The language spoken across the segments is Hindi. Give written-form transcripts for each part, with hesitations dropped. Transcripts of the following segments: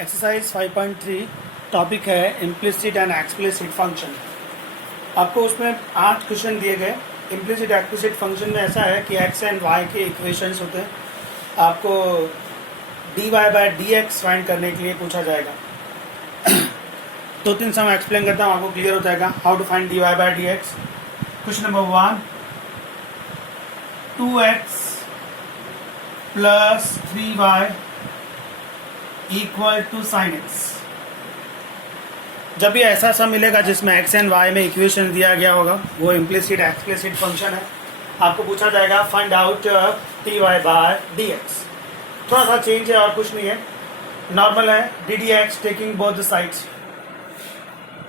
एक्सरसाइज 5.3 टॉपिक है इम्प्लिसिट एंड एक्सप्लिसिट फंक्शन। आपको उसमें 8 क्वेश्चन दिए गए। इम्प्लिसिट एक्सप्लिसिट फंक्शन में ऐसा है कि एक्स एंड वाई के इक्वेशंस होते हैं। आपको dy by D x find करने के लिए पूछा जाएगा। 2-3 समय एक्सप्लेन करता हूँ, आपको क्लियर हो जाएगा how to find dy by D x. Question number 1, 2x plus 3y equal to sine x. जब भी ऐसा सा मिलेगा जिसमें एक्स एंड वाई में इक्वेशन दिया गया होगा, वो इम्प्लिसिट एक्सप्लिसिट फंक्शन है। आपको पूछा जाएगा find out t y by D x. थोड़ा सा चेंज है और कुछ नहीं है, नॉर्मल है। D D x taking both the sides,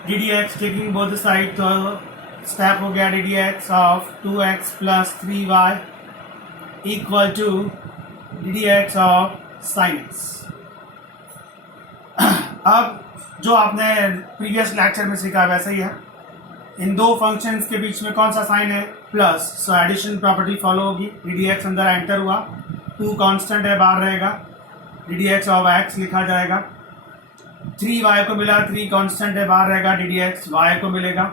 d D x taking both the side, तो स्टेप हो गया d D x of 2x plus 3y equal to d D x of sine x. अब जो आपने प्रीवियस लेक्चर में सीखा वैसा ही है। इन दो फंक्शंस के बीच में कौन सा साइन है? Plus, so addition property follow होगी। डी डी एक्स अंदर एंटर हुआ, 2 कांस्टेंट है, बाहर रहेगा, d D x of x लिखा जाएगा। 3y को मिला, 3 कांस्टेंट है, बाहर रहेगा, डी डी एक्स वाई को मिलेगा।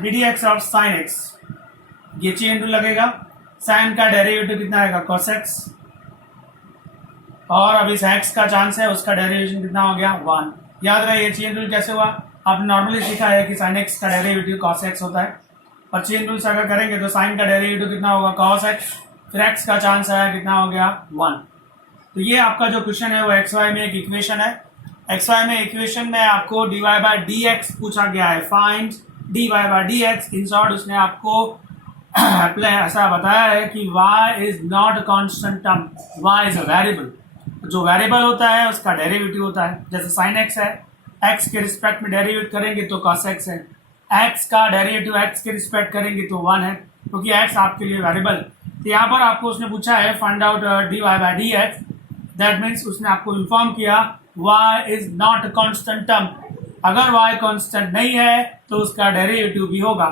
D D x of sine x, ये चेन रूल लगेगा। साइन का डेरिवेटिव कितना आएगा? कॉस एक्स, और अब इस x का चांस है, उसका डेरिवेशन कितना हो गया? 1। याद रहे ये चेन रूल कैसे हुआ? आपने नॉर्मली सीखा है कि sin x का डेरिवेटिव cos x होता है, और चेन रूल से अगर करेंगे तो sin का डेरिवेटिव कितना होगा? cos x, फिर x का चांस आया, कितना हो गया? 1। तो ये आपका जो क्वेश्चन है वो xy में एक इक्वेशन है। xy में इक्वेशन में आपको dy बाय dx पूछा गया है। Find dy bye dx। In short उसने आपको ऐसा बताया है कि y is not constant term, y is a variable. जो वेरिएबल होता है उसका डेरिवेटिव होता है। जैसे साइन एक्स है, एक्स के रिस्पेक्ट में डेरिवेट करेंगे तो कॉस एक्स है, एक्स का डेरिवेटिव एक्स के रिस्पेक्ट करेंगे तो 1 है, क्योंकि एक्स आपके लिए वेरिएबल। तो यहाँ पर आपको उसने पूछा है find out d Y by D x. That means उसने आपको इन्फॉर्म किया y is not constant term. अगर y कॉन्स्टेंट नहीं है तो उसका डेरिवेटिव भी होगा।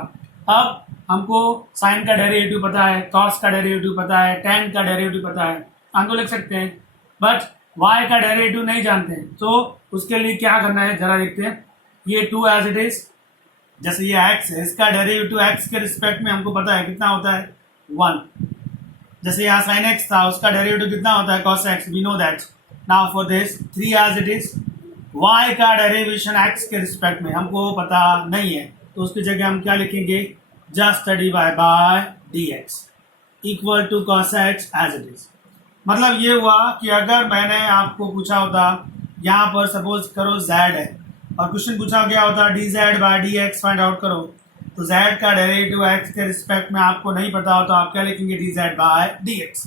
अब हमको साइन का डेरिवेटिव पता है, कॉस का डेरिवेटिव पता है, टेन का डेरिवेटिव पता है, हम तो लिख सकते हैं, बट y का डेरिवेटिव नहीं जानते हैं। तो उसके लिए क्या करना है जरा देखते हैं। ये 2 एज इट इज, जैसे ये x है, इसका डेरिवेटिव x के रिस्पेक्ट में हमको पता है कितना होता है? 1। जैसे यहाँ sin x था, उसका डेरिवेटिव कितना होता है? cos x, we know that. Now for this 3 as it is, y का डेरिवेशन x के रिस्पेक्ट में हमको पता नहीं है, तो उसकी जगह हम क्या लिखेंगे? Just dy bye dx equal to cos x as it is. मतलब ये हुआ कि अगर मैंने आपको पूछा होता, यहाँ पर सपोज करो z है, और क्वेश्चन पूछा गया होता dz by dx find out करो, तो z का डेरिवेटिव x के रिस्पेक्ट में आपको नहीं पता हो तो आप क्या लिखेंगे? dz by dx।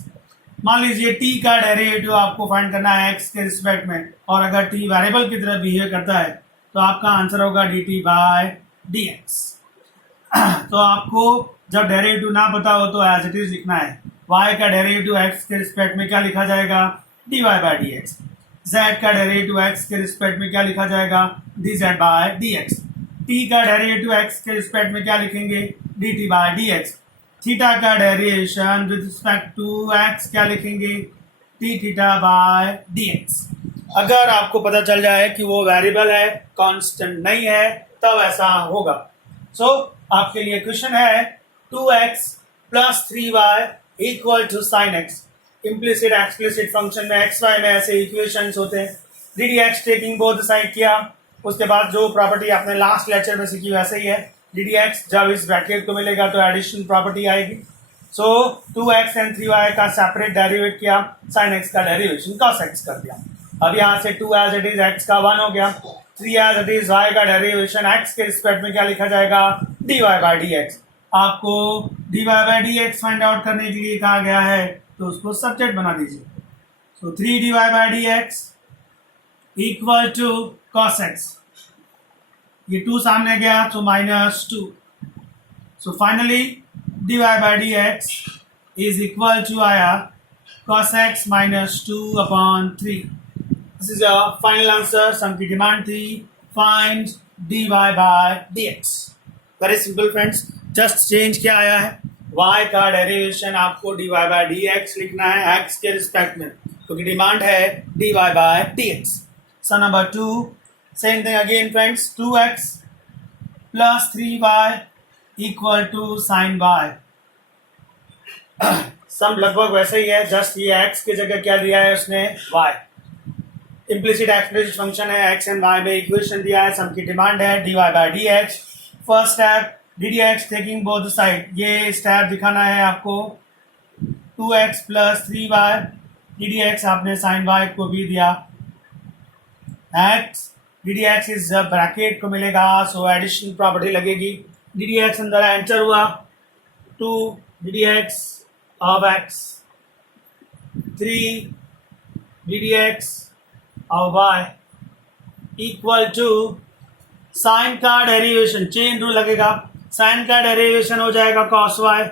मान लीजिए t का डेरिवेटिव आपको फाइंड करना है x के रिस्पेक्ट में, और अगर t वेरिएबल की तरह बिहेव करता है तो आपका आंसर होगा dt बाय dx। तो आपको जब डेरिवेटिव ना पता हो तो एज इट इज लिखना है। y का डेरिवेटिव x के रिस्पेक्ट में क्या लिखा जाएगा? dy bye dx। z का डेरिवेटिव x के रिस्पेक्ट में क्या लिखा जाएगा? dz by dx। t का डेरिवेटिव x के रिस्पेक्ट में क्या लिखेंगे? dt by dx। थीटा का derivation with respect to x क्या लिखेंगे? d theta by dx। अगर आपको पता चल जाए कि वो वेरिएबल है, कांस्टेंट नहीं है, तब ऐसा होगा। सो आपके लिए क्वेश्चन है 2x plus 3y equal to sine x. Implicit explicit function में एक्स वाई में ऐसे इक्वेशंस होते हैं। D D x taking both side किया, उसके बाद जो प्रॉपर्टी आपने लास्ट लेक्चर में सीखी वैसे ही है। डी डी एक्स जब इस ब्रैकेट को मिलेगा तो एडिशन प्रॉपर्टी आएगी। सो 2x एंड 3y का सेपरेट डेरिवेट किया, साइन एक्स का डेरिवेशन cos x कर दिया। अब यहाँ से 2 एज इट इज x का 1 हो गया, 3 एज इट इज y का डेरिवेशन x के रिस्पेक्ट में क्या लिखा जाएगा? dy bye dx। आपको dy bye dx find out करने के लिए कहा गया है, तो उसको सब्जेक्ट बना दीजिए। So 3 dy bye dx equal to cos x, ये 2 सामने गया तो -2। So finally dy bye dx is equal to आया cos x -2/3। This is a final answer. Sum की डिमांड थी find dy bye dx। Very simple friends, just change क्या आया है? y का डेरिवेशन आपको dy बाय dx लिखना है x के रिस्पेक्ट में। क्योंकि डिमांड है dy bye dx. Sum number 2, same thing again friends, 2x plus 3y equal to sine y. Sum लगभग वैसे ही है, जस्ट ये x की जगह क्या दिया है उसने, y. इम्प्लिसिट एक्सप्रेशन फंक्शन है, x एंड y में इक्वेशन दिया है, सम की डिमांड है dy bye dx. First step ddx taking both side, ये स्टेप दिखाना है आपको. 2x प्लस 3y ddx आपने साइन y को भी दिया. x ddx इस ब्रैकेट को मिलेगा, सो एडिशन प्रॉपर्टी लगेगी. ddx अंदर एंटर हुआ, 2 ddx of x, 3 ddx of y equal to sine का डेरिवेशन, चेन रूल लगेगा. साइन का डेरिवेशन हो जाएगा cos y.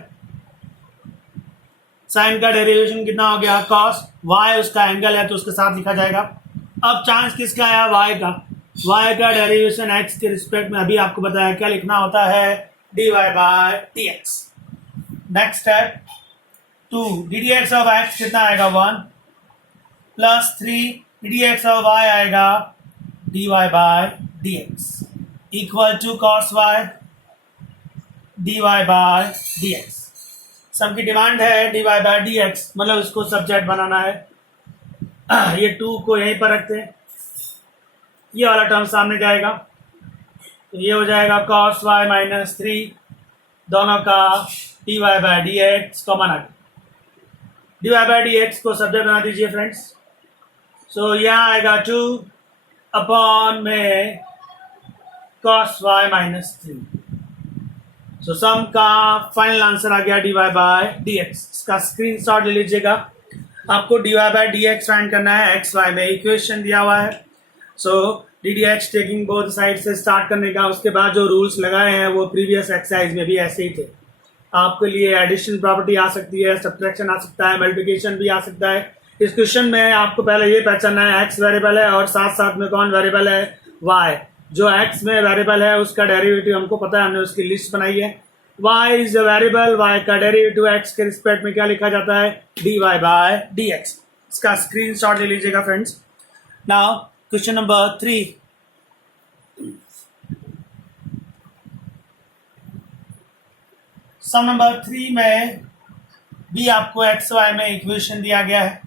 साइन का डेरिवेशन कितना हो गया, cos y, उसका एंगल है तो उसके साथ लिखा जाएगा. अब चांस किसका आया, y का. y का डेरिवेशन x के रिस्पेक्ट में अभी आपको बताया क्या लिखना होता है, dy bye dx. Next step 2 ddx of x कितना आएगा 1 प्लस 3 ddx ऑफ y आएगा dy bye dx equal to cos y dy bye dx. Sum की डिमांड है dy बाय dx, मतलब इसको सब्जेक्ट बनाना है. ये 2 को यहीं पर रखते हैं, ये वाला टर्म सामने जाएगा तो ये हो जाएगा cos y माइनस 3, दोनों का dy बाय dx कॉमन आ गया. dy बाय dx को सब्जेक्ट बना दीजिए फ्रेंड्स. सो यहाँ आएगा 2 अपॉन में cos y माइनस 3. सो सम का फाइनल आंसर आ गया dy बाय dx. इसका स्क्रीनशॉट ले लीजिएगा. आपको dy बाय dx फाइंड करना है, x y में इक्वेशन दिया हुआ है. सो ddx टेकिंग बोथ साइड से स्टार्ट करने का, उसके बाद जो रूल्स लगाए हैं वो प्रीवियस एक्सरसाइज में भी ऐसे ही थे. आपके लिए एडिशन प्रॉपर्टी आ सकती है, सब्ट्रैक्शन आ सकता है, मल्टीप्लिकेशन भी आ सकता है. इस क्वेश्चन में आपको पहले ये पहचानना है x वेरिएबल है और साथ साथ में कौन वेरिएबल है, y. जो x में वेरिएबल है उसका डेरिवेटिव हमको पता है, हमने उसकी लिस्ट बनाई है. y is a variable, y का डेरिवेटिव x के रिस्पेक्ट में क्या लिखा जाता है, dy बाय dx. इसका स्क्रीनशॉट ले लीजिएगा फ्रेंड्स. Now question number 3. सम नंबर 3 में भी आपको एक्स वाई में इक्वेशन दिया गया है.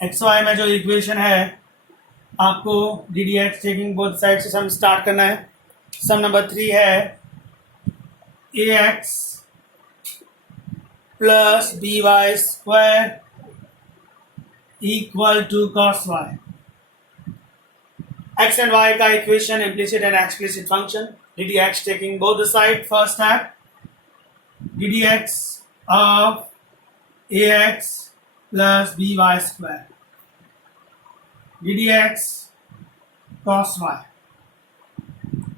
एक्स वाई में जो इक्वेशन है आपको D D x taking both side से सम स्टार्ट करना है. सम नंबर 3 है A X plus B Y square equal to cos Y. X and Y का equation, implicit and explicit function. D D x taking both side. First step ddx of ax plus by square ddx cos y.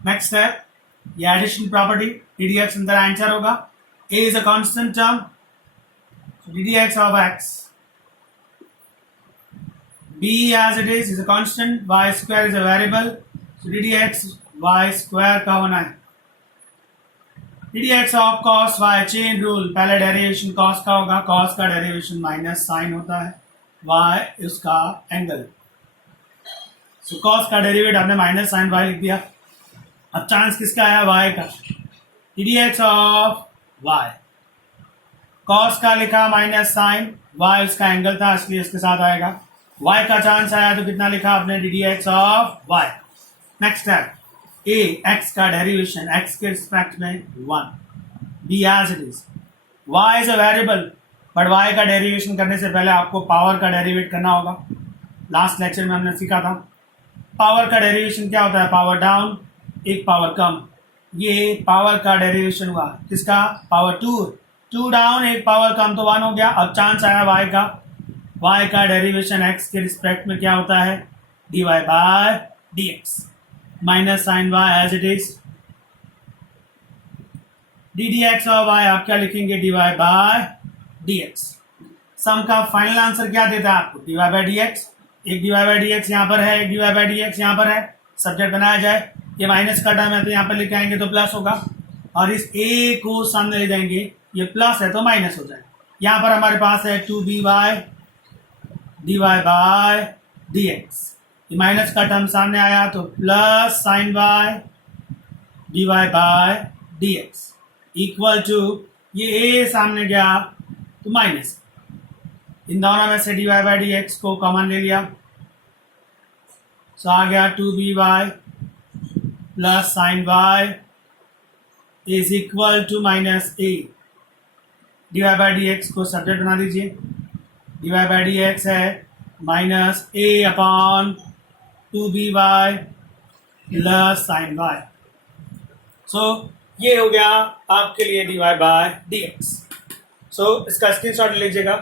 Next step, ये एडिशन प्रॉपर्टी, ddx अंदर आंसर होगा. a is a constant term, so ddx of x, b as it is a constant, y square is a variable, so ddx y square का होना है. ddx of cos y, chain rule, पहले डेरिवेशन cos का होगा, cos का डेरिवेशन माइनस साइन होता है, y उसका एंगल. सो cos का डेरिवेट आपने माइनस साइन y लिख दिया. अब चांस किसका आया, y का. ddx ऑफ y, cos का लिखा माइनस साइन, y उसका एंगल था इसलिए इसके साथ आएगा. y का चांस आया तो कितना लिखा आपने, ddx of y. Next step, a x का डेरिवेशन x के रिस्पेक्ट में 1, b as it is. y is a variable, but y का डेरिवेशन करने से पहले आपको पावर का डेरिवेट करना होगा. लास्ट लेक्चर में हमने सीखा था पावर का डेरिवेशन क्या होता है, पावर डाउन एक पावर कम. ये पावर का डेरिवेशन हुआ किसका, पावर 2 डाउन एक पावर कम तो 1 हो गया. अब चांस आया y का डेरिवेशन x के रिस्पेक्ट में क्या होता है, dy bye dx minus sine y as it is. ddx और y आप क्या लिखेंगे, dy बाय dx. सम का फाइनल आंसर क्या देता है आपको, dy बाय dx. एक dy बाय dx यहाँ पर है, एक dy बाय dx यहाँ पर है. सब्जेक्ट बनाया जाए, ये माइनस का टर्म है तो यहाँ पर लेके आएंगे तो प्लस होगा, और इस a को सामने ले जाएंगे, ये प्लस है तो माइनस हो जाएगा. यहाँ पर हमारे पास है 2by dy बाय dx। ये माइनस का टर्म सामने आया तो plus sine y dy bye dx equal to ये a सामने गया तो माइनस, इन दोनों में से dy बाय dx को कॉमन ले लिया, सो आ गया 2by plus sine y is equal to minus a। dy bye dx को सब्जेक्ट बना दीजिए, dy बाय dx है minus a upon 2by plus sine y। So ये हो गया आपके लिए dy बाय dx। सो इसका स्क्रीनशॉट लीजिएगा।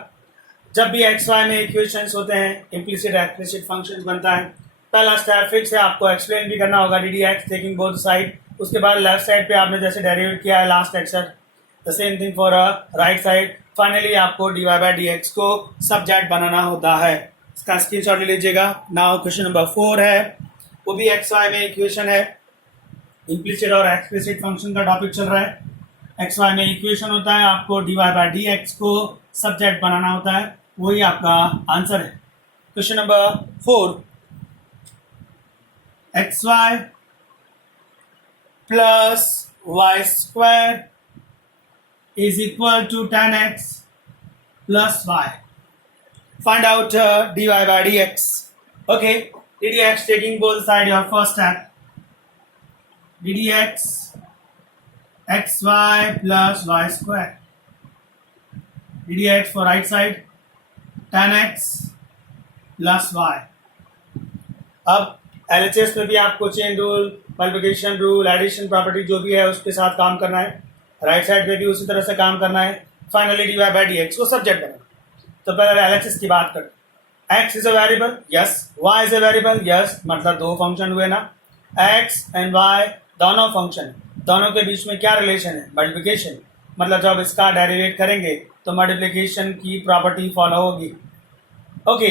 जब भी एक्स वाई में इक्वेशंस होते हैं इम्प्लिसिट एक्सप्लिसिट फंक्शंस बनता है, पहला स्टेप फिक्स है, आपको एक्सप्लेन भी करना होगा D D x taking both side. उसके बाद लेफ्ट साइड पे आपने जैसे डेरिवेट किया है last lecture, the same thing for right side. Finally आपको D Y by D x को सब्जेक्ट बनाना होता है। इसका स्क्रीनशॉट ले लीजिएगा। नाउ क्वेश्चन नंबर 4 है, वो भी एक्स वाई में इक्वेशन है, इम्प्लिसिट और एक्सप्लिसिट फंक्शन का टॉपिक चल रहा है। एक्स वाई में इक्वेशन होता है, आपको D Y by D x को सब्जेक्ट बनाना होता है, वही आपका आंसर है। Question number 4, x Y plus Y square is equal to 10x plus y. Find out dy by dx। Okay, ddx taking both side, your first step, ddx xy plus y square, ddx for right side 10x plus y। अब LHS में भी आपको chain rule, multiplication rule, addition property जो भी है उसके साथ काम करना है, राइट साइड पे भी उसी तरह से काम करना है। Finally d Y by D x को सब्जेक्ट बनाना। तो पहले LHS की बात करते हैं। X is a variable, yes. Y is a variable, yes. मतलब दो फंक्शन हुए ना, एक्स एंड वाई दोनों फंक्शन, दोनों के बीच में क्या रिलेशन है? मल्टीप्लिकेशन। मतलब जब इसका डेरिवेट करेंगे तो मल्टीप्लिकेशन की प्रॉपर्टी फॉलो होगी। ओके,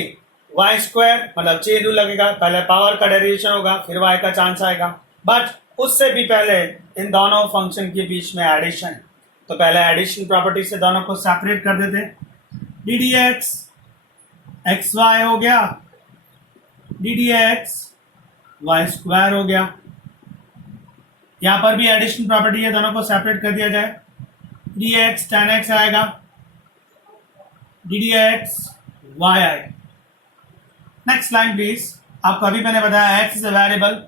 वाई स्क्वायर मतलब चेन रूल लगेगा, पहले पावर का डेरिवेशन होगा फिर वाई का चांस आएगा, बट उससे भी पहले इन दोनों फंक्शन के बीच में एडिशन। तो पहले एडिशन प्रॉपर्टी से दोनों को सेपरेट कर देते। D D x x y हो गया, d D x y square हो गया। यहां पर भी एडिशन प्रॉपर्टी है, दोनों को सेपरेट कर दिया जाए। डी एक्स 10x आएगा, डी डी एक्स वाई आएगा। Next line please. आपको अभी मैंने बताया x is a variable,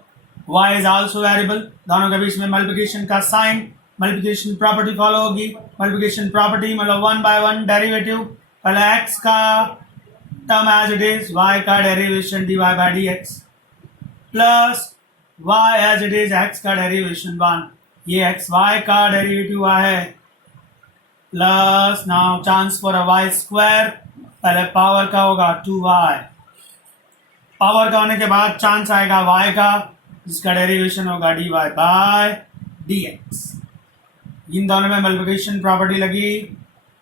y is also variable, दोनों के बीच में मल्टीप्लिकेशन का साइन, मल्टीप्लिकेशन प्रॉपर्टी फॉलो होगी। मल्टीप्लिकेशन प्रॉपर्टी मतलब 1 by 1 डेरिवेटिव, पहले x का term as it is, y का derivation dy by D x plus y as it is, x का डेरिवेशन 1, ये x y का डेरिवेटिव हुआ है, plus now chance for a y square, पहले पावर का होगा 2y, पावर का होने के बाद चांस आएगा y का, जिसका डेरिवेशन होगा dy बाय dx। इन दोनों में मल्टीप्लिकेशन प्रॉपर्टी लगी,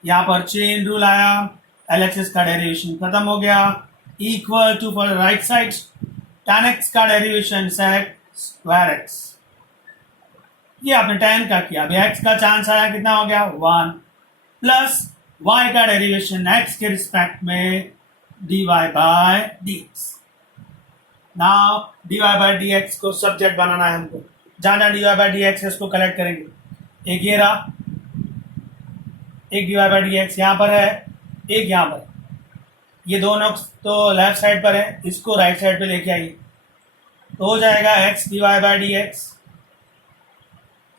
यहाँ पर चेन रूल आया, LHS का डेरिवेशन खत्म हो गया, equal to for right side 10x का डेरिवेशन sec स्क्वायर x। ये आपने 10 का किया, अभी x का चांस आया, कितना हो गया 1, प्लस y का डेरिवेशन x के रिस्पेक्ट में dy bye dx। Now d Y by D x को सब्जेक्ट बनाना है हमको, जहाँ जहाँ d Y by D x है उसको कलेक्ट करेंगे। एक ये रहा, एक d Y by D x यहाँ पर है, एक यहाँ पर, ये दोनों तो लेफ्ट साइड पर है, इसको राइट साइड पे लेके आइए तो हो जाएगा X D Y by D x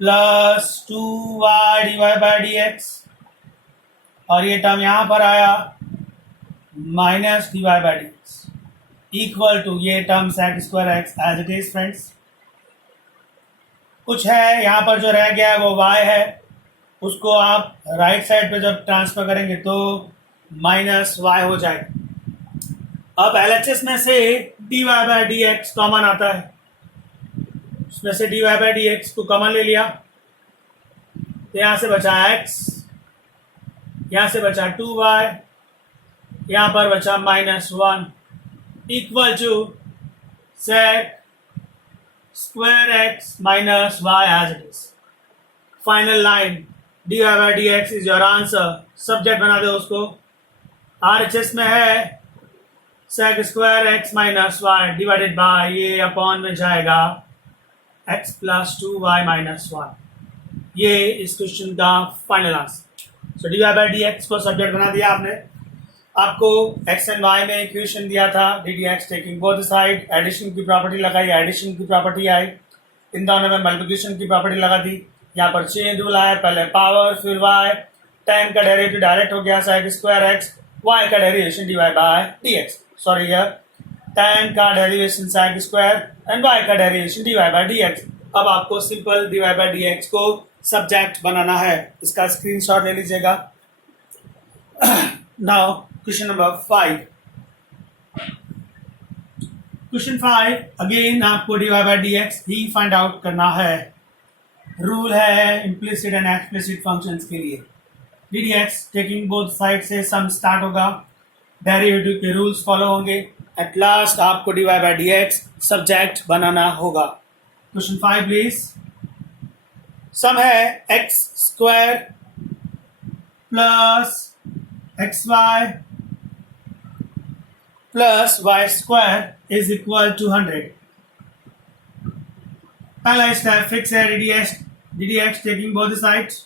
plus 2y D Y by D x, और ये टर्म यहाँ पर आया minus D Y by D x equal to ये term sec square X as it is. Friends कुछ है यहाँ पर जो रह गया है वो y है, उसको आप राइट साइड पे जब ट्रांसफर करेंगे तो माइनस y हो जाएगा। अब LHS में से dy by D x common आता है, उसमें से dy बाई डी एक्स को कॉमन ले लिया तो यहाँ से बचा x, यहाँ से बचा 2y, यहाँ पर बचा -1 equal to sec square x minus y as it is। Final line dy by dx is your answer. Subject बना दो उसको, RHS में है sec square x minus y divided by ये अपॉन में जाएगा एक्स प्लस 2y माइनस 1। ये इस क्वेश्चन का final answer. So d Y by D x को सब्जेक्ट बना दिया आपने। आपको एक्स एंड वाई में इक्वेशन दिया था d D x taking both side, addition की प्रॉपर्टी लगाई, एडिशन की प्रॉपर्टी आई, इन दोनों में मल्टीप्लिकेशन की प्रॉपर्टी लगा दी। यहाँ पर चेन रूल आया, पहले पावर फिर वाई, tan का डेरिवेटिव डायरेक्ट हो गया सेक स्क्वायर एक्स, वाई का derivation D Y by D X, sorry यार tan का derivation sec square and Y का derivation D Y by D X. अब आपको simple D Y by D x को सब्जेक्ट बनाना है, इसका स्क्रीनशॉट ले लीजिएगा। Now question number 5। Question 5 again आपको D Y by D X ही फाइंड आउट करना है। रूल है इम्प्लिसिट एंड एक्सप्लिसिट फंक्शंस के लिए। D D x taking both side से सम स्टार्ट होगा, डेरिवेटिव के रूल्स फॉलो होंगे, एट लास्ट आपको D Y by D x subject बनाना होगा। Question 5 please. सम है x square plus x Y plus Y square is equal to 100। पहला स्टेप फिक्स है D D x taking both sides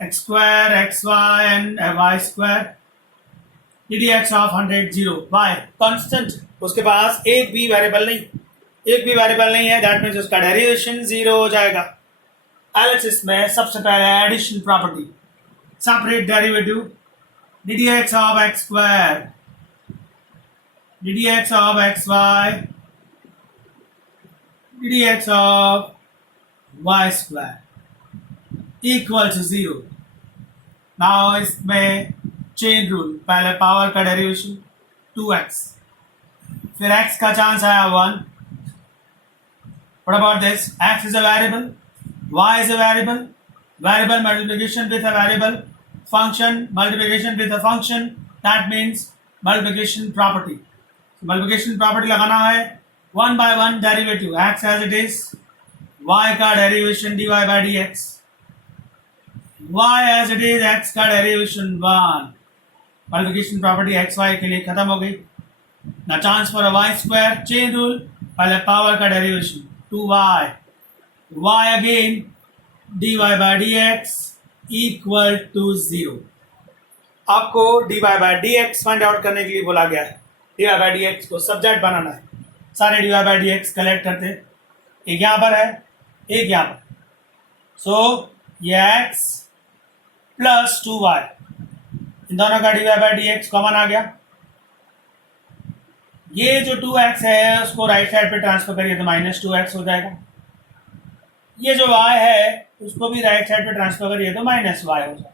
X square X Y and Y square, D D x of 100 0 Y constant, उसके पास एक भी वेरिएबल नहीं है, दैट मीन्स उसका डेरिवेशन 0 हो जाएगा। एलएचएस में सबसे पहले addition property, separate derivative d D x of x square, D D x of x y, d D x of y square equal to 0। Now इसमें चेन रूल, पहले पावर का डेरिवेशन 2x, फिर x का चांस आया 1। What about this? X is a variable, y is a variable, variable multiplication with a variable, function multiplication with a function, that means multiplication property. So multiplication property लगाना है, 1 by 1 derivative x as it is, y का derivation dy by dx, y as it is x का derivation 1। Multiplication property x y के लिए खत्म हो गई। ना chance for a y square, chain rule, पहले पावर का derivation 2y, y again dy bye dx equal to 0। आपको dy bye dx find out करने के लिए बोला गया है। dy बाय dx को सब्जेक्ट बनाना है। सारे dy बाय dx कलेक्ट करते हैं, एक यहाँ पर है, एक यहाँ पर। सो ये x प्लस 2y, इन दोनों का d Y by D x common आ गया। ये जो 2x है उसको राइट साइड पे ट्रांसफर करिए तो माइनस 2x हो जाएगा। ये जो y है उसको भी राइट साइड पे ट्रांसफर करिए तो माइनस y हो जाएगा।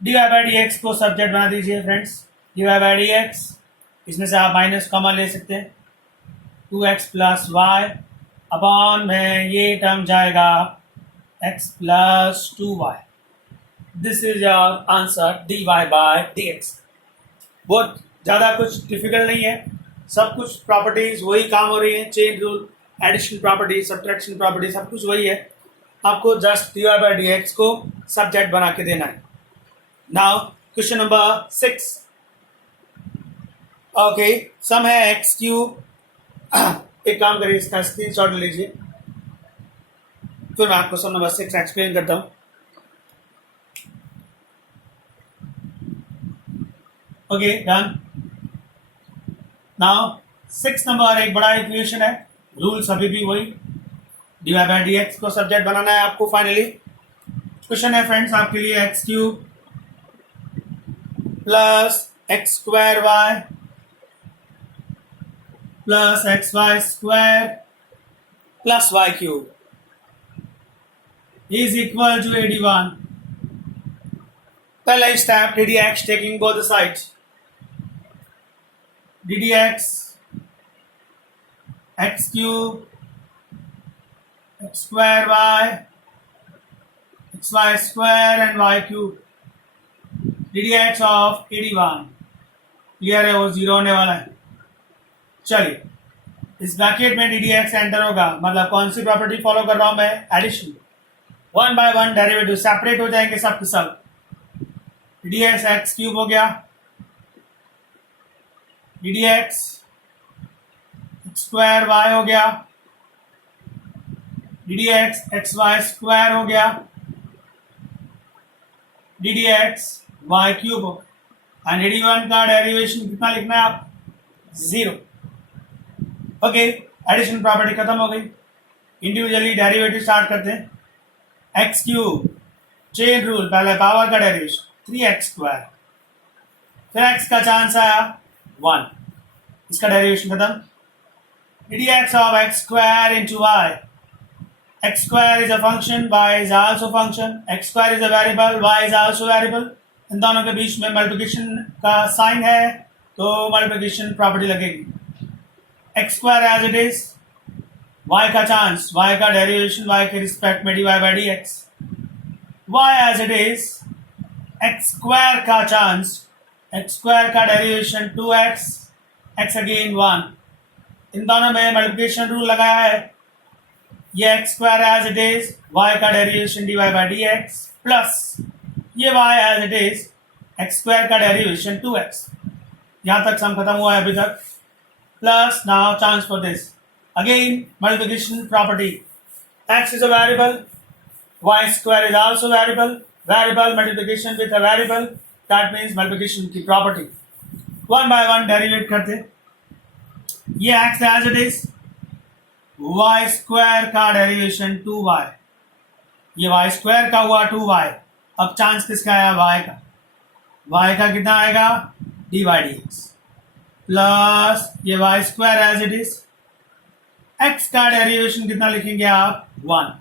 D Y by D x को सब्जेक्ट बना दीजिए friends. D Y by D x, इसमें से आप माइनस कॉमन ले सकते हैं, 2x प्लस वाई अपॉन में ये टर्म जाएगा x plus 2y। This is your answer dy bye dx। बहुत ज़्यादा कुछ डिफिकल्ट नहीं है, सब कुछ प्रॉपर्टीज वही काम हो रही है, chain rule, addition property, subtraction property, सब कुछ वही है। आपको जस्ट dy बाय dx को सब्जेक्ट बना के देना है। Now question number 6। Okay, sum है एक्स क्यूब। एक काम करिए, इसका स्क्रीनशॉट ले लीजिए, फिर मैं आपको सम नंबर 6 एक्सप्लेन करता हूँ। Okay done. नाउ 6 नंबर एक बड़ा इक्वेशन है, रूल्स अभी भी वही, d Y by D x को सब्जेक्ट बनाना है आपको। फाइनली क्वेश्चन है फ्रेंड्स आपके लिए, x cube plus x square y plus x y square plus y cube is equal to 81। पहला step d D x taking both sides, d D x x cube x square y x y square and y cube, d D x of 81। Clear है, वो 0 होने वाला है। चलिए, इस ब्रैकेट में डी डी एक्स एंटर होगा, मतलब कौन सी प्रॉपर्टी फॉलो कर रहा हूं मैं, एडिशन। 1 बाय 1 डेरिवेटिव सेपरेट हो जाएंगे सब के सब। D D x x cube हो गया d D x square y हो गया, d D x y square हो गया, d D x y cube हो गया। एंड डी वन का डेरिवेशन कितना लिखना है आप? 0। ओके, एडिशन प्रॉपर्टी खत्म हो गई। इंडिविजुअली डेरिवेटिव स्टार्ट करते हैं। एक्स क्यूब, चेन रूल, पहले पावर का डेरिवेशन 3x स्क्वायर, फिर x का चांस आया 1, इसका डेरिवेशन खत्म। dx of x square into y, x square is a function, y is also function, x square is a variable, y is also variable। इन दोनों के बीच में मल्टीप्लिकेशन का साइन है तो मल्टीप्लिकेशन प्रॉपर्टी लगेगी। x square as it is, y का चांस, y का डेरिवेशन y के रिस्पेक्ट में dy by D x, y as it is, x square का चांस, x स्क्वायर का डेरिवेशन 2x, x अगेन 1। इन दोनों में मल्टीप्लिकेशन रूल लगाया है। ये x square as it is, y का derivation dy by D x, plus ये y as it is, x square का डेरिवेशन 2x। यहां तक सम खत्म हुआ है अभी तक। Plus now chance for this, again multiplication property, x is a variable, y square is also variable, variable multiplication with a variable, that means multiplication की property. One by one derivate करते। ये x as it is, y square का डेरिवेशन 2y, ये y स्क्वायर का हुआ 2y। अब चांस किसका आया? y का। y का कितना आएगा? D by D x, plus ये y square as it is, x का डेरिवेशन कितना लिखेंगे आप? 1।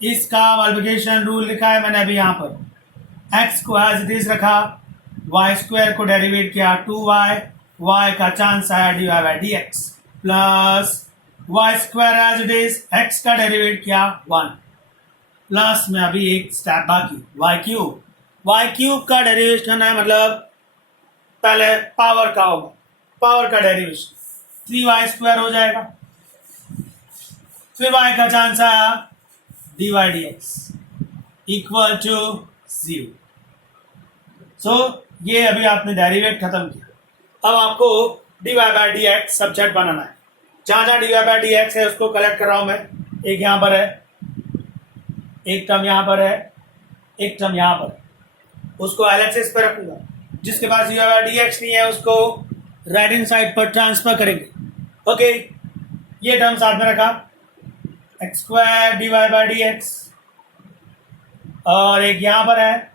इसका मल्टीप्लिकेशन रूल लिखा है मैंने अभी यहां पर, x को एज इट इज रखा, y स्क्वायर को डेरिवेट किया 2y, y का चांस आया d Y by D x, plus y square as it is, x का डेरिवेट किया 1, प्लस में अभी एक स्टेप बाकी y क्यूब। y क्यूब का डेरिवेशन करना है, मतलब पहले पावर का होगा, पावर का डेरिवेशन 3y स्क्वायर हो जाएगा, फिर y का चांस आया d y d x equal to 0। So ये अभी आपने डेरिवेट खत्म किया। अब आपको D Y by D x subject बनाना है। जहां जहां d Y by D x है उसको कलेक्ट कर रहा हूं मैं। एक यहां पर है, एक टर्म यहां पर है, एक टर्म यहां पर है, उसको एलएचएस पे रखूंगा। जिसके पास d Y by D x नहीं है उसको राइट हैंड साइड पर ट्रांसफर करेंगे। ओके, ये टर्म साथ में रखा, x square d Y by D x, और एक यहां पर है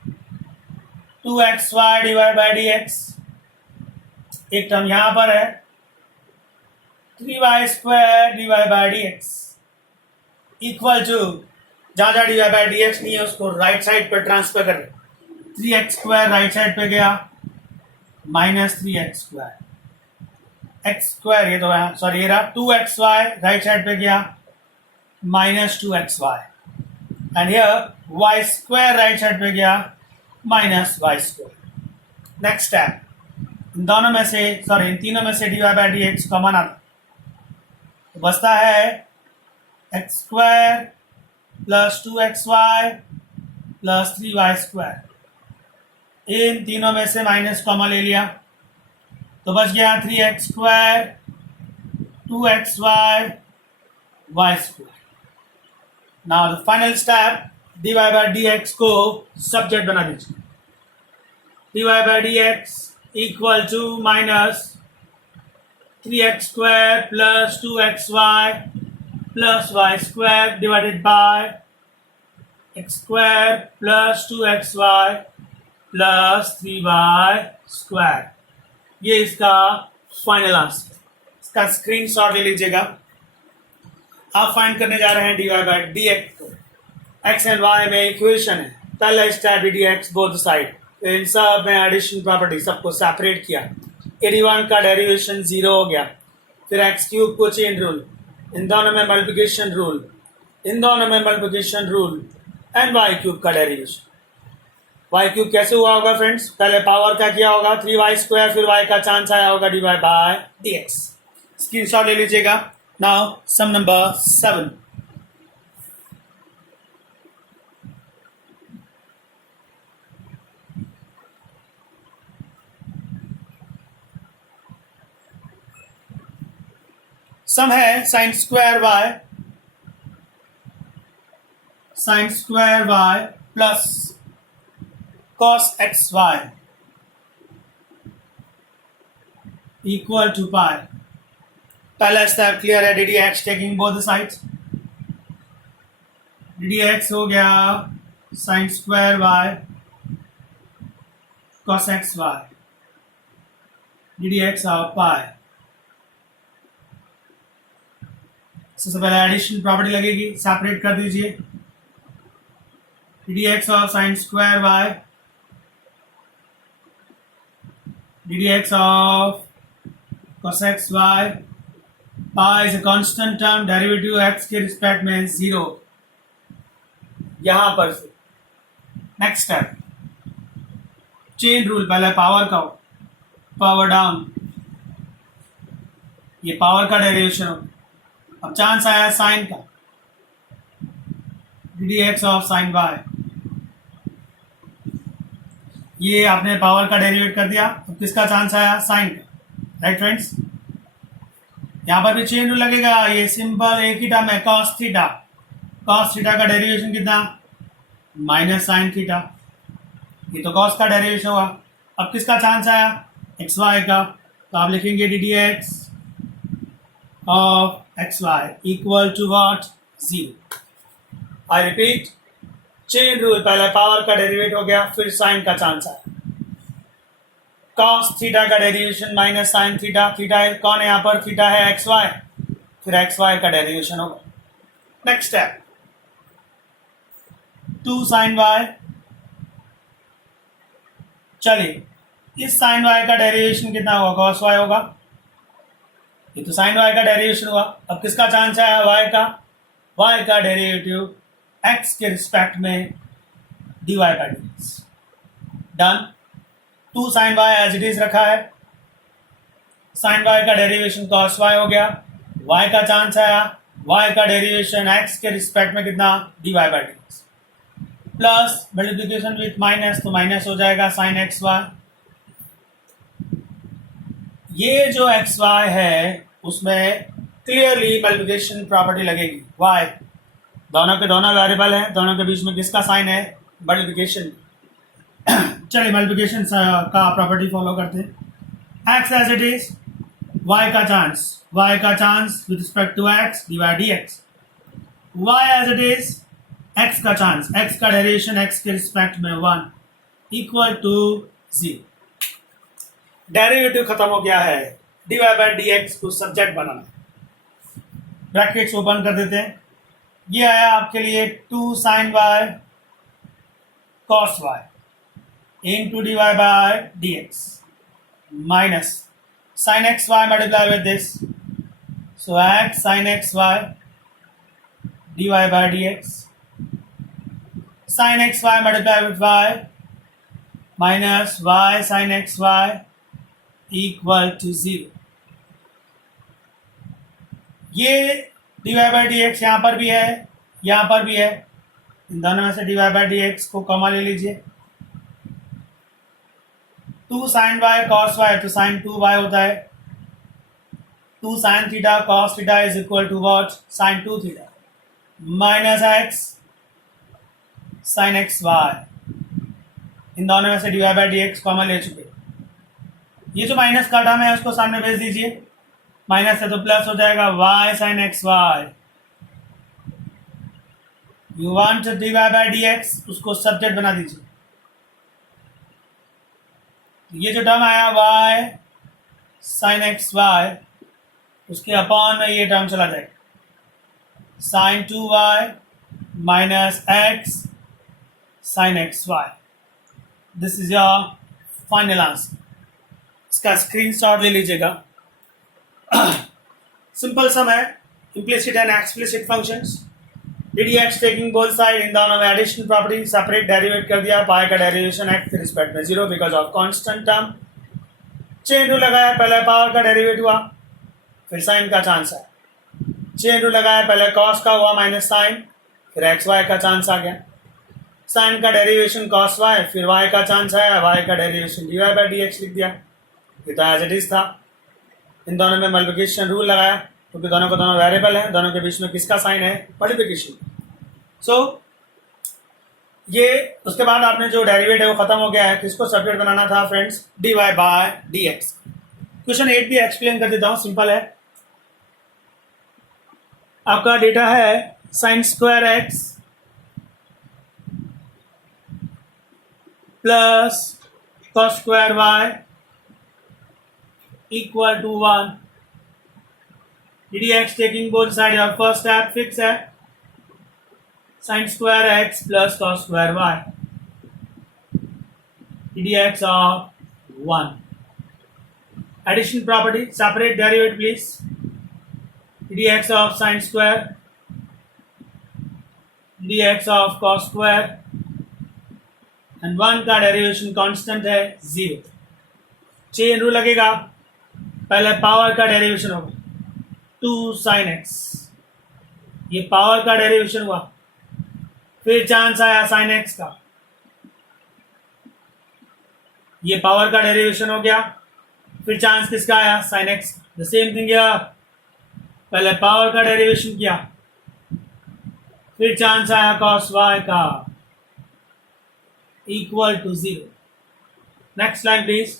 2xy d Y by D x, एक टर्म यहां पर है 3y square d Y by D x equal to, जहां जहां d Y by D x नहीं है उसको राइट साइड पर ट्रांसफर करें। 3x स्क्वायर राइट साइड पे गया, minus 3x square, x square ये तो है, सॉरी ये रहा 2xy राइट साइड पे गया, minus 2xy, and here y square right side पे गया, minus y square. Next step, इन दोनों में से, सॉरी इन तीनों में से d Y by D x common आता तो बचता है x square plus 2xy plus 3y square. इन तीनों में से माइनस कॉमन ले लिया तो बच गया 3x square 2xy y square. Now the final step, d Y by D x को सब्जेक्ट बना दीजिए। D Y by D x equal to minus 3x square plus 2xy plus y square divided by x square plus 2xy plus 3y square. ये इसका फाइनल आंसर। इसका स्क्रीनशॉट ले लीजिएगा। आप फाइंड करने जा रहे हैं d Y by D x को। एक्स एंड वाई में इक्वेशन है, पहला step d x both side, तो इन सब में एडिशन प्रॉपर्टी सबको सेपरेट किया। 81 का डेरिवेशन 0 हो गया, फिर एक्स क्यूब को चेन रूल, इन दोनों में मल्टीप्लिकेशन रूल, इन दोनों में multiplication rule, and y cube का डेरिवेशन। वाई क्यूब कैसे हुआ होगा फ्रेंड्स? पहले पावर का किया होगा 3y स्क्वायर, फिर y का चांस आया होगा d Y by D x. Screenshot ले लीजिएगा। Now sum number 7। सम है sine square y plus cos x y equal to pi. पहला स्टेप क्लियर है, D D x taking both the sides. D D x हो गया sine square y cos x y d D x of pi. सबसे पहले एडिशन प्रॉपर्टी लगेगी, सेपरेट कर दीजिए। D D x of sine square Y d D x of cos x y pi is a constant term, derivative x के रिस्पेक्ट में 0 यहां पर से। नेक्स्ट स्टेप चेन रूल, पहले पावर का पावर डाउन, ये पावर का डेरिवेशन हो। अब चांस आया साइन का, d D x of sine y, ये आपने पावर का डेरिवेट कर दिया। अब किसका चांस आया, साइन का, राइट फ्रेंड्स। यहां पर भी चेन रूल लगेगा, ये सिंपल एक ही टर्म है cos थीटा। cos थीटा का डेरिवेशन कितना, माइनस साइन थीटा, ये तो cos का डेरिवेशन हुआ। अब किसका चांस आया, एक्स वाई का, तो आप लिखेंगे d D x of x y equal to what, 0। I repeat, chain rule, पहले पावर का डेरिवेट हो गया, फिर साइन का चांस आया। cos थीटा का derivation minus sine theta, theta कौन है यहाँ पर, थीटा है एक्स वाई, फिर एक्स वाई का डेरिवेशन होगा। नेक्स्ट स्टेप 2 साइन वाई, चलिए इस साइन वाई का डेरिवेशन कितना होगा, cos वाई होगा, ये तो साइन वाई का डेरिवेशन हुआ। अब किसका चांस आया, वाई का, वाई का डेरिवेटिव एक्स के रिस्पेक्ट में d Y by D x. Done. 2 sine y as it is रखा है, साइन वाई का डेरिवेशन cos वाई हो गया, वाई का चांस आया, वाई का डेरिवेशन एक्स के रिस्पेक्ट में कितना, d Y by D x, plus multiplication with minus, तो माइनस हो जाएगा साइन एक्स वाई। ये जो एक्स वाई है उसमें क्लियरली मल्टीप्लिकेशन प्रॉपर्टी लगेगी, वाई दोनों के दोनों वेरिएबल हैं, दोनों के बीच में किसका साइन है, मल्टीप्लिकेशन। चलिए मल्टीप्लिकेशन का प्रॉपर्टी फॉलो करते हैं। X as it is, y का chance with respect to x D y d x, y as it is, x का चांस, एक्स का डेरिवेशन एक्स के रिस्पेक्ट में 1 इक्वल टू 0। डेरिवेटिव खत्म हो गया है, d Y by D x को सब्जेक्ट बनाना, ब्रैकेट्स ओपन कर देते हैं। ये आया आपके लिए 2 sine y cos y into dy by dx minus sin x y multiply with this, so x sin x y dy by dx, sin x y multiply with y minus y sin x y equal to 0। ये dy by dx यहाँ पर भी है, यहाँ पर भी है, इन दोनों में से dy by dx को कॉमन ले लीजिए। 2 साइन वाई cos वाई तो साइन 2y होता है, 2 sine theta cos theta is equal to what, sine 2 theta, minus x sine x y, इन दोनों में से d Y by D x common ले चुके। ये जो माइनस का टर्म है उसको सामने भेज दीजिए, माइनस है तो प्लस हो जाएगा, y sine x y, you want d Y by D x, उसको सब्जेक्ट बना दीजिए। ये जो टर्म आया y साइन एक्स वाई, उसके अपॉन में ये टर्म चला जाएगा, sine 2y minus x sine x y. This is your final answer. इसका स्क्रीनशॉट ले लीजिएगा। सिंपल सम है, implicit and explicit functions, d D x taking both side, इन दोनों में एडिशन प्रॉपर्टी सेपरेट डेरिवेट कर दिया, पाई का डेरिवेशन एक्स के रिस्पेक्ट में 0 because of constant term. Chain rule लगाया, पहले पावर का डेरिवेट हुआ, फिर साइन का चांस है। चेन रूल लगाया, पहले कॉस का हुआ माइनस साइन, फिर एक्स वाई का चांस आ गया। साइन का डेरिवेशन कॉस वाई, फिर वाई का चांस आया, वाई का derivation D Y by D x लिख दिया, ये तो एज इट इज था। इन दोनों में मल्टीप्लिकेशन रूल लगाया, क्योंकि दोनों को दोनों वेरिएबल है, दोनों के बीच में किसका साइन है, मल्टीप्लिकेशन। सो ये उसके बाद आपने जो डेरिवेट है वो खत्म हो गया है, किसको सब्जेक्ट बनाना था friends, dy bye dx। Question 8 भी एक्सप्लेन कर देता हूं, सिंपल है। आपका डेटा है sine square x plus cos square y equal to 1। dx taking both side of first step fix है, sin square x plus cos square y dx of 1। Addition property, separate derivative please, dx of sin square dx of cos square and 1 का डेरिवेशन कांस्टेंट है 0। चेन रूल लगेगा, पहले पावर का डेरिवेशन होगा 2 sin x, ये पावर का डेरिवेशन हुआ, फिर चांस आया sin x का, ये पावर का डेरिवेशन हो गया, फिर चांस किसका आया, sin x। The same thing है, पहले पावर का डेरिवेशन किया, फिर चांस आया cos y का इक्वल to 0। Next line please,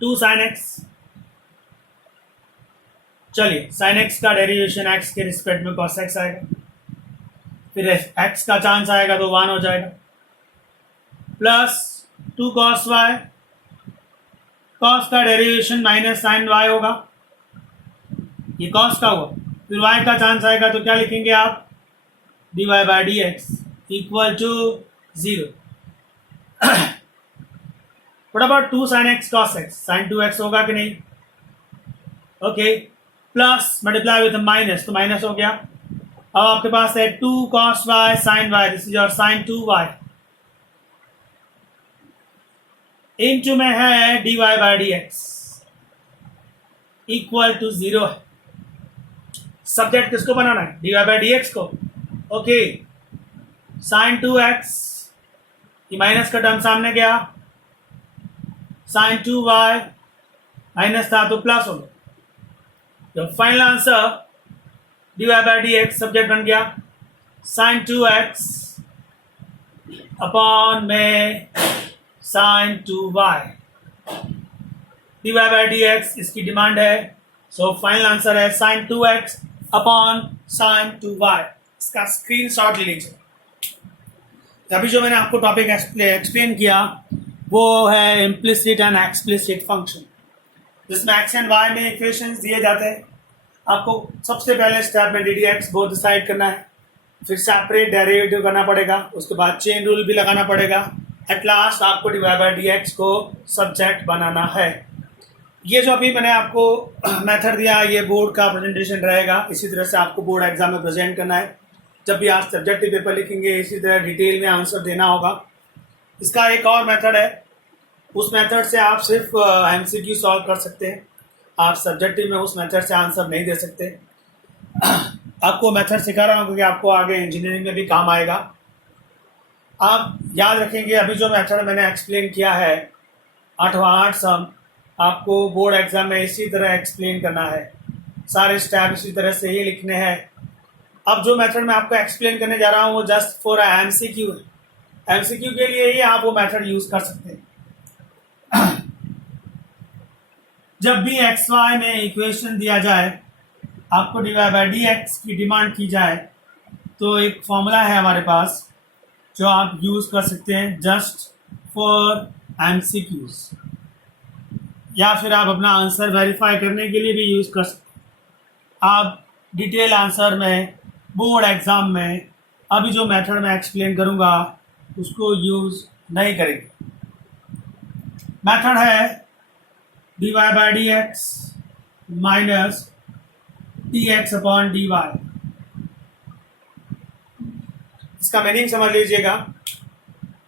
2 sin x। चलिए sin x का डेरिवेशन x के रिस्पेक्ट में cos x आएगा, फिर x का चांस आएगा तो 1 हो जाएगा, प्लस 2 cos y, cos का डेरिवेशन माइनस sin y होगा, ये cos का हुआ, फिर y का चांस आएगा तो क्या लिखेंगे आप, dy bye dx equal to 0। What about 2 sin x cos x, sin 2x होगा कि नहीं, okay, plus multiply with minus, तो माइनस हो गया। अब आपके पास है 2 cos y sin y, this is your sin 2y, into में है dy bye dx equal to 0 है। सब्जेक्ट किसको बनाना है, dy बाय dx को, ओके। sin 2x, ये माइनस का टर्म सामने गया, sin 2y माइनस था तो प्लस हो गया। तो final answer dy bye dx subject बन गया sin 2x अपॉन में sin 2y, dy bye dx इसकी डिमांड है, सो फाइनल आंसर है sin 2x upon sin 2y। इसका स्क्रीनशॉट ले लीजिए। अभी जो मैंने आपको टॉपिक एक्सप्लेन किया वो है इम्प्लिसिट एंड एक्सप्लिसिट फंक्शन, जिसमें एक्स एंड वाई में इक्वेशंस दिए जाते हैं। आपको सबसे पहले स्टेप में D D x both side करना है, फिर सेपरेट डेरिवेटिव करना पड़ेगा, उसके बाद चेन रूल भी लगाना पड़ेगा, एट लास्ट आपको D Y by D x को सब्जेक्ट बनाना है। ये जो अभी मैंने आपको मेथड दिया ये बोर्ड का प्रेजेंटेशन रहेगा, इसी तरह से आपको बोर्ड एग्जाम में प्रेजेंट करना है। जब भी आप सब्जेक्टिव पेपर लिखेंगे इसी तरह डिटेल में आंसर देना होगा। इसका एक और मेथड है, उस मेथड से आप सिर्फ एमसीक्यू सॉल्व कर सकते हैं, आप सब्जेक्टिव में उस मेथड से आंसर नहीं दे सकते। आपको मेथड सिखा रहा हूँ क्योंकि आपको आगे इंजीनियरिंग में भी काम आएगा। आप याद रखेंगे अभी जो मेथड मैंने एक्सप्लेन किया है 8वां 8 सम, आपको बोर्ड एग्जाम में इसी तरह एक्सप्लेन करना है, सारे स्टेप इसी तरह से ही लिखने हैं। अब जो मेथड मैं आपको एक्सप्लेन करने जा रहा हूँ वो जस्ट फॉर एमसीक्यू है, एमसीक्यू के लिए ही आप वो मेथड यूज कर सकते हैं। जब भी एक्स वाई में इक्वेशन दिया जाए, आपको D Y by D x की डिमांड की जाए, तो एक फॉर्मूला है हमारे पास जो आप यूज कर सकते हैं जस्ट फॉर एमसीक्यूज, या फिर आप अपना आंसर वेरीफाई करने के लिए भी यूज कर सकते हैं। आप डिटेल आंसर में बोर्ड एग्जाम में अभी जो मेथड मैं एक्सप्लेन करूंगा उसको यूज नहीं करेंगे। मेथड है d Y by D x minus d x upon d y. इसका मीनिंग समझ लीजिएगा,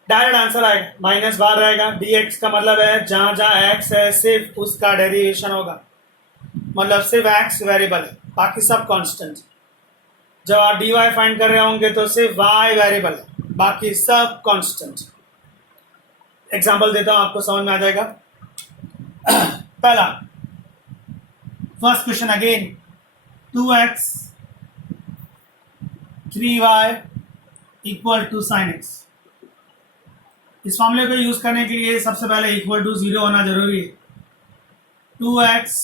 डायरेक्ट आंसर आएगा, माइनस बाहर रहेगा, डी एक्स का मतलब है जहां जहां एक्स है सिर्फ उसका डेरिवेशन होगा, मतलब सिर्फ एक्स वेरिएबल है, बाकी सब कांस्टेंट। जब आप डी वाई फाइंड कर रहे होंगे तो सिर्फ वाई वेरिएबल है, बाकी सब कांस्टेंट। एग्जांपल देता हूं आपको समझ में आ जाएगा। पहला first question again, 2x 3y equal to sine x. इस फॉर्मूले को यूज करने के लिए सबसे पहले इक्वल टू 0 होना जरूरी है। 2x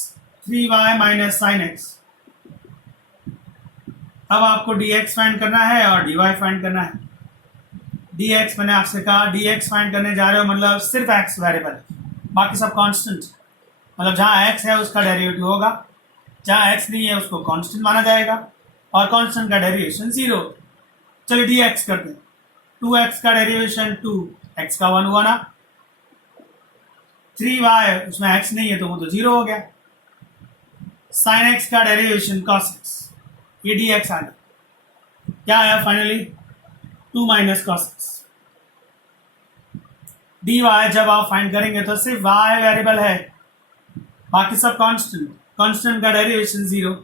3y minus sign x. अब आपको dx फाइंड करना है और dy फाइंड करना है। dx मैंने आपसे कहा dx फाइंड करने जा रहे हो मतलब सिर्फ x वेरिएबल है, बाकी सब कांस्टेंट। मतलब जहाँ x है उसका डेरिवेटिव होगा, जहाँ x नहीं है उसको कांस्टेंट माना जाएगा और कांस्टेंट का डेरिवेशन 0। चलिए dx करते हैं। 2x का डेरिवेशन 2, x का 1 हुआ ना। 3y उसमें x नहीं है तो वो तो 0 हो गया। sin x का डेरिवेशन cos x, ये dx आ गया। क्या आया finally 2 minus cos x। dy जब आप फाइंड करेंगे तो सिर्फ y वेरिएबल है, बाकी सब कांस्टेंट। कांस्टेंट का डेरिवेशन 0।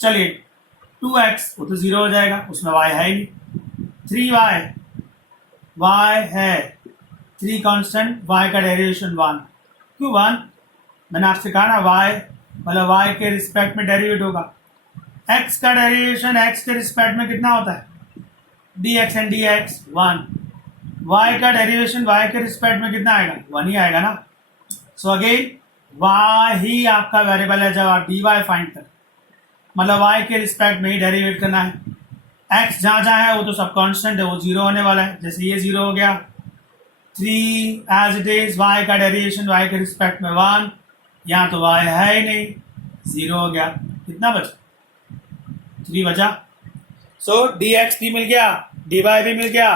चलिए 2x वो तो 0 हो जाएगा, उसमें y है ही नहीं। 3y y है, 3 कांस्टेंट, y का डेरिवेशन 1। क्यों 1? मैंने आपसे कहा ना y मतलब y के रिस्पेक्ट में डेरिवेट होगा। x का डेरिवेशन x के रिस्पेक्ट में कितना होता है? dx and dx 1। y का डेरिवेशन y के रिस्पेक्ट में कितना आएगा? 1 ही आएगा ना। सो अगेन y ही आपका वेरिएबल है जब आप dy फाइंड करें, मतलब y के रिस्पेक्ट में ही डेरिवेट करना है। x जहाँ जहाँ है वो तो सब कांस्टेंट है, वो 0 होने वाला है। जैसे ये 0 हो गया। 3 एज इट इज, y का डेरिवेशन y के रिस्पेक्ट में 1, यहाँ तो y है ही नहीं, 0 हो गया। कितना बचा? 3 बचा। सो dx भी मिल गया, dy भी मिल गया।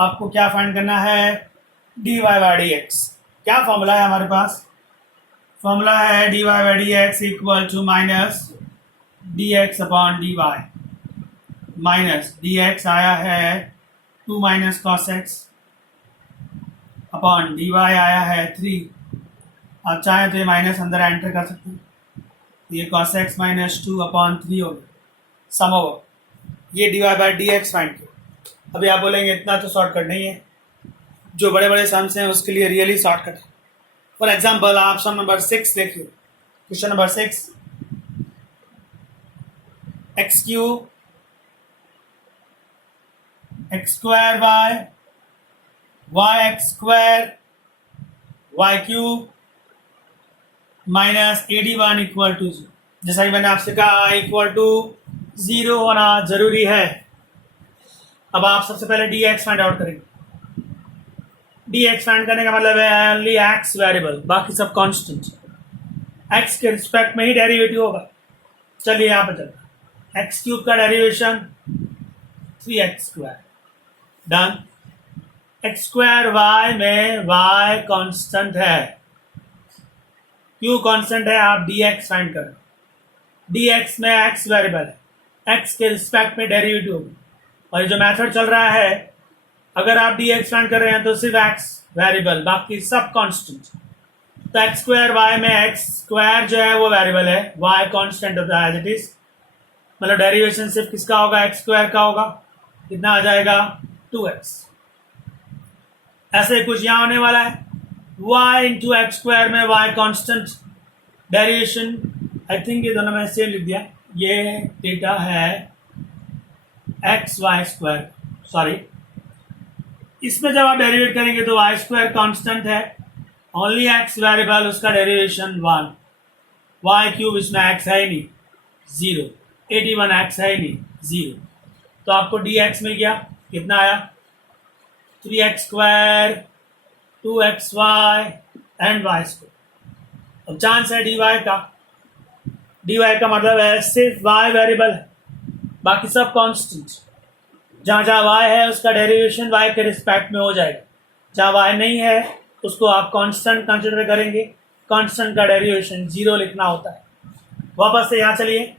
आपको क्या फाइंड करना है? dy by dx। क्या फॉर्मूला है हमारे पास? फॉर्मूला है dy by dx equal to minus dx upon dy। Minus dx आया है 2 minus cos x upon dy आया है 3। आप चाहें तो ये माइनस अंदर एंटर कर सकते हैं। ये cos x माइनस 2 अपॉन 3 हो गया। सम ओवर ये dy बाई dx फाइंड किया। अभी आप बोलेंगे इतना तो शॉर्टकट नहीं है, जो बड़े बड़े सम्स हैं उसके लिए रियली शॉर्टकट है। फॉर एग्जाम्पल आप सम नंबर 6 देखिए। Question number 6, x cube x square y x square y cube minus 81 equal to 0। जैसा कि मैंने आपसे कहा इक्वल टू 0 होना जरूरी है। अब आप सबसे पहले dx फाइंड आउट करेंगे। dx फाइंड करने का मतलब है ओनली x वेरिएबल, बाकी सब कांस्टेंट। x के रिस्पेक्ट में ही डेरिवेटिव होगा। चलिए यहाँ पर चलते हैं। एक्स क्यूब का derivation 3x square, done. X square y में y कांस्टेंट है। क्यों कांस्टेंट है? आप dx फाइंड करें। dx में x वेरिएबल है, x के रिस्पेक्ट में डेरिवेटिव होगा। और ये जो मेथड चल रहा है, अगर आप dx फाइंड कर रहे हैं तो सिर्फ x वेरिएबल, बाकी सब कांस्टेंट। तो एक्स स्क्वायर y में x स्क्वायर जो है वो वेरिएबल है, y कांस्टेंट होता है एज इट इज। मतलब डेरिवेशन सिर्फ किसका होगा? x स्क्वायर का होगा। कितना आ जाएगा? 2x। ऐसे कुछ यहाँ होने वाला है। y इंटू एक्स स्क्वायर में y constant, derivation I think ये दोनों में सेम लिख दिया। ये डेटा है एक्स वाई स्क्वायर, सॉरी। इसमें जब आप डेरिवेट करेंगे तो वाई स्क्वायर कांस्टेंट है, ओनली एक्स वेरिएबल, उसका डेरिवेशन 1। वाई क्यूब इसमें एक्स है ही नहीं, 0। 81 एक्स है ही नहीं, 0। तो आपको dx मिल गया। कितना आया? 3x square 2xy and y square. अब चांस है dy का। dy का मतलब है सिर्फ y वेरिएबल है, बाकी सब कांस्टेंट। जहाँ जहाँ y है उसका डेरिवेशन y के रिस्पेक्ट में हो जाएगा। जहाँ y नहीं है उसको आप कांस्टेंट कंसिडर करेंगे। कांस्टेंट का डेरिवेशन 0 लिखना होता है। वापस से यहाँ चलिए।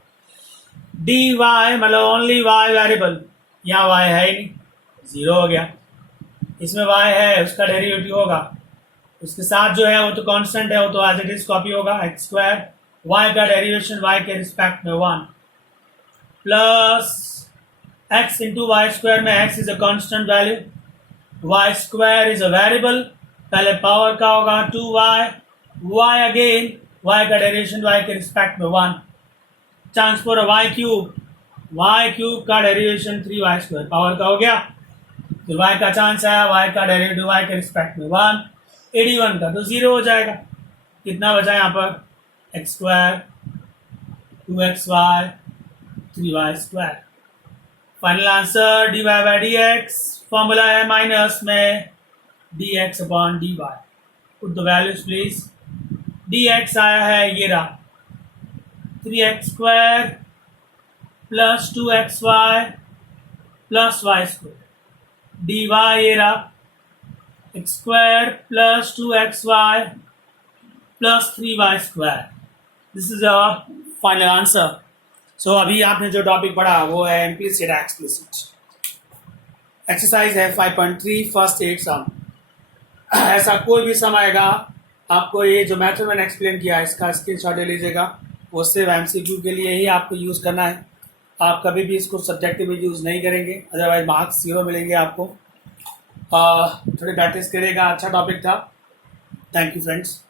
dy मतलब ओनली y वेरिएबल, यहाँ y है ही नहीं, 0 हो गया। इसमें y है, उसका डेरिवेटिव होगा, उसके साथ जो है वो तो कांस्टेंट है, वो तो एज इट इज कॉपी होगा। एक्स स्क्वायर y का डेरिवेशन y के रिस्पेक्ट में 1 plus x into y square में x is a constant value, y स्क्वायर इज अ वेरिएबल, पहले पावर का होगा 2y, y अगेन y का डेरिवेशन y के रिस्पेक्ट में 1 चांस फॉर वाई क्यूब का डेरिवेशन 3y² पावर का हो गया। फिर y का चांस है, y का डेरिवेटिव y के रिस्पेक्ट में 1, 81 का तो 0 हो जाएगा। कितना बचा यहाँ पर x², 2xy, 3y²। Final answer dy/dx formula है माइनस में dx/dy। Put the values please. dx आया है ये रहा 3x² plus 2xy plus y²। dy ये रहा x² plus 2xy plus 3y²। This is a final answer. So अभी आपने जो टॉपिक पढ़ा वो है इम्प्लिसिट एक्सप्लिसिट। एक्सरसाइज है 5.3 फर्स्ट 8 सम। ऐसा कोई भी सम आएगा, आपको ये जो मेथड मैंने एक्सप्लेन किया इसका स्क्रीनशॉट ले लीजिएगा। वो सिर्फ एमसीक्यू के लिए ही आपको यूज़ करना है। आप कभी भी इसको सब्जेक्टिव में यूज़ नहीं करेंगे, अदरवाइज मार्क्स 0 मिलेंगे आपको। थोड़ी प्रैक्टिस करिएगा। अच्छा टॉपिक था। Thank you friends.